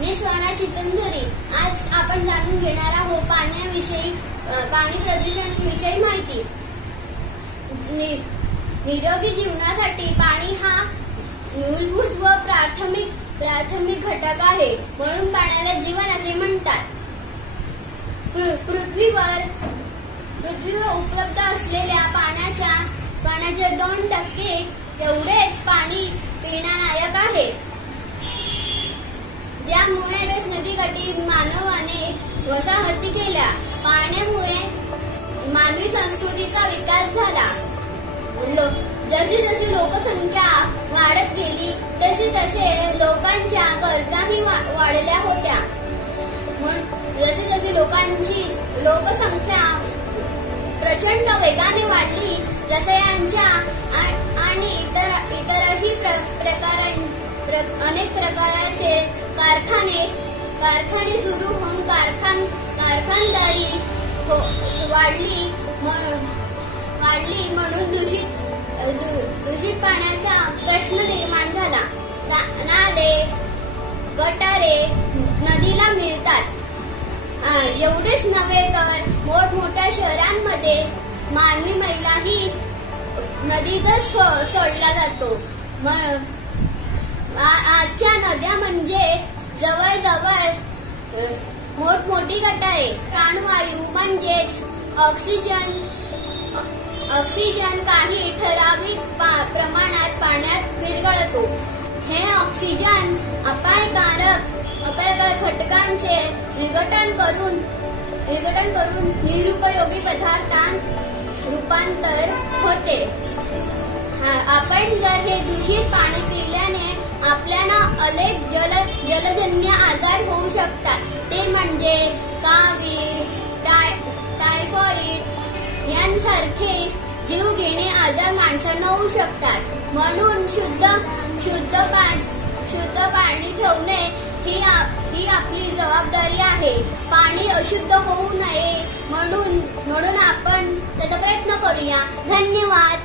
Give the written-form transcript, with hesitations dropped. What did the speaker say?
मी स्वरा चितंजरी. आज आपण जाणून घेणार आहोत पाण्याविषयी, पाणी प्रदूषण विषयी माहिती. निरोगी जीवनासाठी पाणी हा मूलभूत व प्राथमिक घटक आहे, म्हणून पाण्याला जीवन असे म्हणतात. पृथ्वीवर उपलब्ध असलेल्या पाण्याचे 2% एवढेच पाणी पिण्यालायक आहे. यामुळे नदीकाठी मानवाने वसाहती केल्या. पाण्यामुळे मानवी संस्कृतीचा विकास झाला. जशी जशी लोकसंख्या वाढत गेली तसे लोकांच्या गरजाही वाढल्या होत्या. जशी लोकांची लोकसंख्या प्रचंड वेगाने वाढली, रसायनांच्या आणि इतरही अनेक प्रकारचे कारखाने सुरू होऊन कारखानदारी वाढली म्हणून दूषित पाण्याचा प्रश्न निर्माण झाला. नाले गटारे नदीला मिळतात. एवढेच नव्हे तर मोठमोठ्या शहरांमध्ये मानवी मैलाही नदीतच सोडला जातो. आजच्या नद्या म्हणजे जवळजवळ मोठमोठी गटारे. प्राणवायू म्हणजेच ऑक्सिजन काही ठराविक प्रमाणात पाण्यात विरघळतो. हे ऑक्सिजन अपायकारक घटकांचे विघटन करून निरुपयोगी पदार्थांत रूपांतर होते. आपण जर हे दूषित पाणी पिल्याने आपल्याला अनेक जलजन्य आजार होऊ शकतात. ते म्हणजे कावीळ, टायफॉइड यांसारखे जीवघेणे आजार माणसांना होऊ शकतात. म्हणून शुद्ध पाणी ठेवणे ही आपली जबाबदारी आहे. पाणी अशुद्ध होऊ नये म्हणून आपण त्याचा प्रयत्न करूया. धन्यवाद.